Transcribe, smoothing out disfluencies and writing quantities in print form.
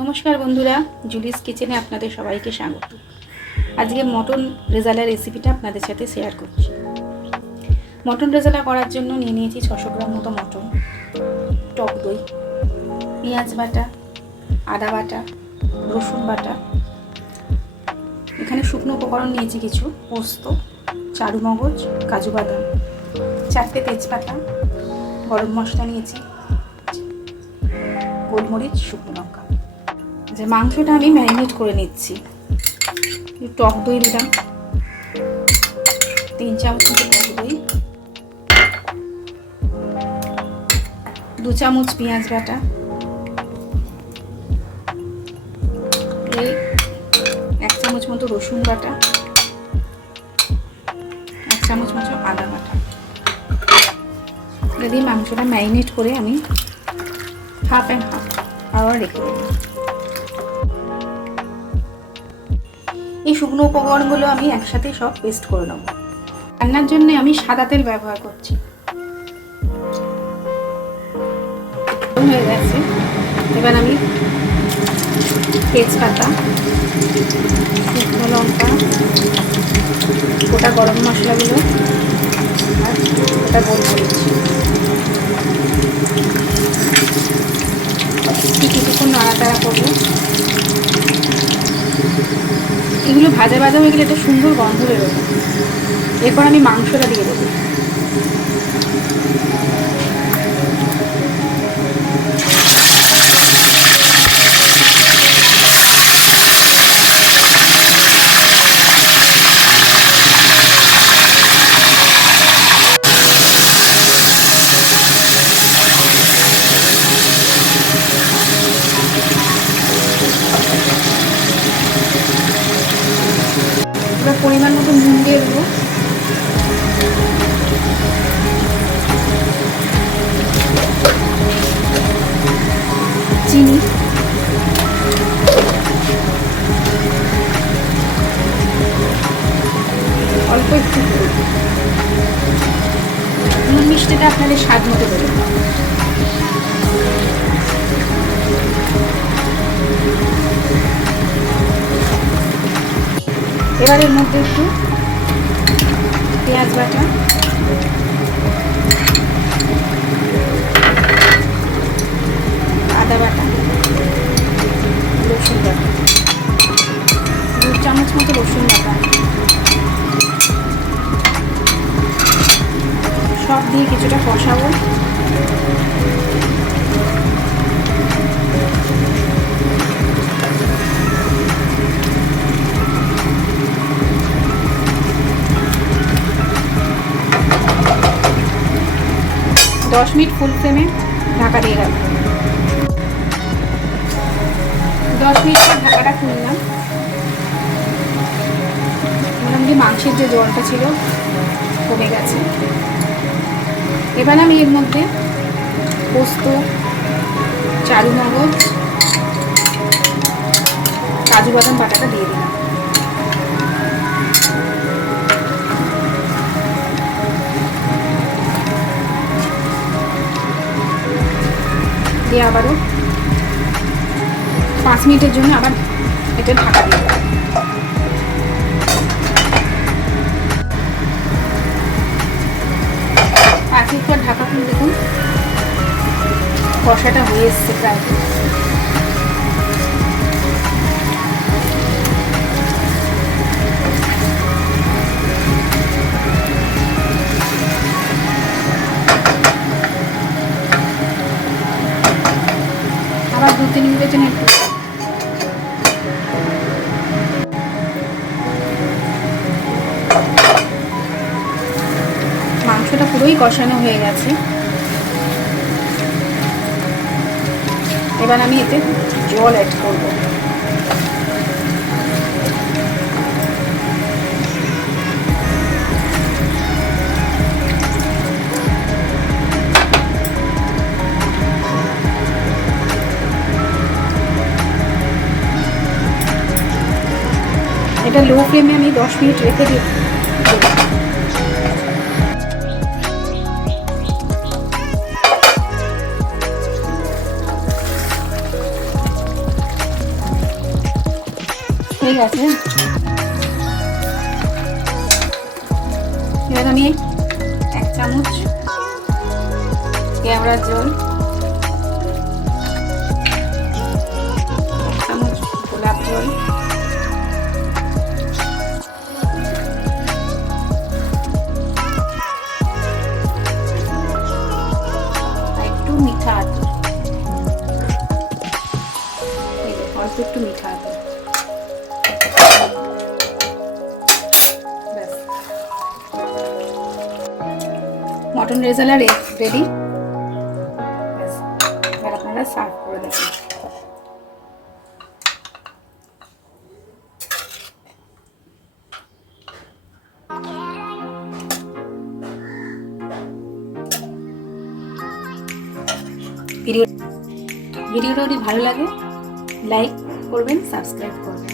নমস্কার বন্ধুরা, জুলিস কিচেনে আপনাদের সবাইকে স্বাগত। আজকে মটন রেজালার রেসিপিটা আপনাদের সাথে শেয়ার করছি। মটন রেজালা করার জন্য নিয়ে নিয়েছি 600 গ্রাম মতো মটন, টক দই, পেঁয়াজ বাটা, আদা বাটা, রসুন বাটা। এখানে শুকনো উপকরণ নিয়েছি কিছু: পোস্ত, চারু মগজ, কাজু বাদাম, 4টে তেজপাতা, গরম মশলা নিয়েছি, গোলমরিচ, শুকনো লঙ্কা। যে মাংসটা আমি ম্যারিনেট করে নিচ্ছি। টক দই দিলাম 3 চামচ মতো টক দই, 2 চামচ পেঁয়াজ বাটা, 1 চামচ মতো রসুন বাটা, 1 চামচ মতো আদা বাটা। দিয়ে মাংসটা ম্যারিনেট করে আমি হাফ অ্যান্ড হাফ আওয়ার রেখে দেবো। এই শুকনো উপকরণগুলো আমি একসাথে সব পেস্ট করে নেব। রান্নার জন্য আমি সাদা তেল ব্যবহার করছি। হয়ে গেছে, এবার আমি তেজপাতা, শুকনো লঙ্কা, গোটা গরম মশলাগুলো আর গোটা গোলমরিচ কিছুক্ষণ নাড়াচাড়া করবো। এগুলো ভাজা ভাজা হয়ে গেলে একটা সুন্দর গন্ধ বেরোবে। এরপর আমি মাংসটা দিয়ে দেবো। পরিমাণ মতো নুন দিয়ে দেবো, চিনি, অল্প একটু নুন মিষ্টিটা আপনাদের স্বাদ মতো দেবেন। এবার এর মধ্যে একটু পেঁয়াজ বাটা, আদা বাটা, রসুন বাটা, 2 চামচ মতো রসুন বাটা সব দিয়ে কিছুটা কষাবো। দশ মিনিট ফুল ফ্লেমে ঢাকা দিয়ে রাখবো। 10 মিনিট পর ঢাকাটা খুললাম। মোটামুটি মাংসের যে জলটা ছিল কমে গেছে। এবার আমি এর মধ্যে পোস্ত, চারু মগজ, কাজু বাদাম বাটাটা দিয়ে দিলাম। দিয়ে আবারও 5 মিনিটের জন্য আবার এটা ঢাকা দিয়ে দেবো। 5 মিনিট পর ঢাকা খুলে দেখুন কষাটা হয়ে এসছে প্রায়। আবার 2-3 মিনিটের জন্য একটু মাংসটা পুরোই কষানো হয়ে গেছে। এবার আমি এতে জল অ্যাড করব। এটা লো ফ্লেমে আমি 10 মিনিট রেখে দিই। হয়ে গেছে। এবার আমি 1 চামচ কেওড়ার জল, 1 চামচ গোলাপ জল, একটু মিঠা আতর, অল্প একটু মিঠা আতর, ব্যাস মটন রেজালা রেডি। ব্যাস এবার আপনারা সার্ভ করে দেবেন। ভিডিওটা যদি ভালো লাগে লাইক করবেন, সাবস্ক্রাইব করবেন।